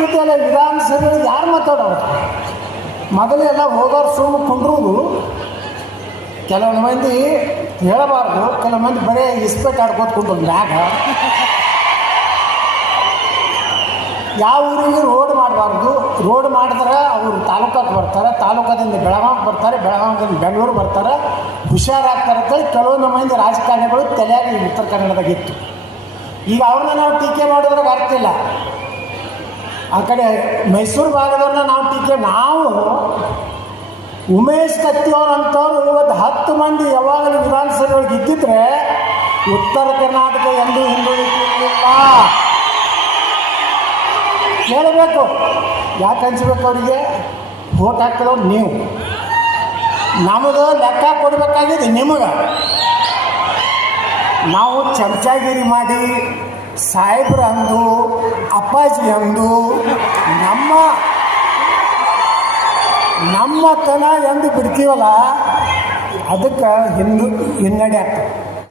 ಇದ್ದಿದ್ದೆಲ್ಲ ವಿಧಾನಸಭೆಯಲ್ಲಿ, ಯಾರು ಮಾತಾಡೋರು? ಮೊದಲೆಲ್ಲ ಹೋಗೋರು ಸುಮ್ಮ ಕುಂಡ್ರುದು. ಕೆಲವೊಂದು ಮಂದಿ ಹೇಳಬಾರ್ದು ಕೆಲವು ಮಂದಿ ಬರೀ ಇಸ್ಪೆಟ್ ಆಡ್ಕೋತ ಮ್ಯಾಗ. ಯಾವ ಊರಿಗೆ ರೋಡ್ ಮಾಡಬಾರ್ದು. ರೋಡ್ ಮಾಡಿದ್ರೆ ಅವರು ತಾಲೂಕಕ್ಕೆ ಬರ್ತಾರೆ, ತಾಲೂಕದಿಂದ ಬೆಳಗಾವಿಗೆ ಬರ್ತಾರೆ ಬೆಳಗಾವಿಯಿಂದ ಬೆಂಗಳೂರು ಬರ್ತಾರೆ. ಹುಷಾರಾಗ್ತಾರೆ ಅಂತೇಳಿ ಕೆಲವೊಂದು ಮಂದಿ ರಾಜಕಾರಣಿಗಳು ತಲೆಯಾಗಿ ಉತ್ತರ ಕನ್ನಡದಾಗಿತ್ತು ಈಗ ಅವ್ರನ್ನ ನಾವು ಟೀಕೆ ಮಾಡಿದ್ರೆ ಅರ್ಥ ಆ ಕಡೆ ಮೈಸೂರು ಭಾಗದವ್ರನ್ನ ನಾವು ಟೀಕೆ ನಾವು ಉಮೇಶ್ ಕತ್ತಿಯವ್ರು ಅಂತವ್ರು ಇವತ್ತು ಹತ್ತು ಮಂದಿ ಯಾವಾಗಲೂ ವಿಧಾನಸಭೆಗಳಿಗೆ ಇದ್ದಿದ್ರೆ ಉತ್ತರ ಕರ್ನಾಟಕ ಎಂದು ಹಿಂದುಳಿತಿರಲಿಲ್ಲ ಕೇಳಬೇಕು ಯಾಕೆ ಹಂಚಬೇಕು ಅವರಿಗೆ? ಓಟ್ ಹಾಕಿದವ್ರು ನೀವು. ನಮ್ಮದು ಲೆಕ್ಕ ಕೊಡಬೇಕಾಗಿದೆ ನಿಮಗೆ. ನಾವು ಚರ್ಚಾಗಿರಿ ಮಾಡಿ, ಸಾಹೇಬ್ರು ಅಂದು, ಅಪ್ಪಾಜಿ ಅಂದು ನಮ್ಮ ತನ ಎಂದು ಬಿಡ್ತೀವಲ್ಲ ಅದಕ್ಕೆ ಹಿಂದು ಹಿನ್ನಡೆ ಆಗ್ತದೆ.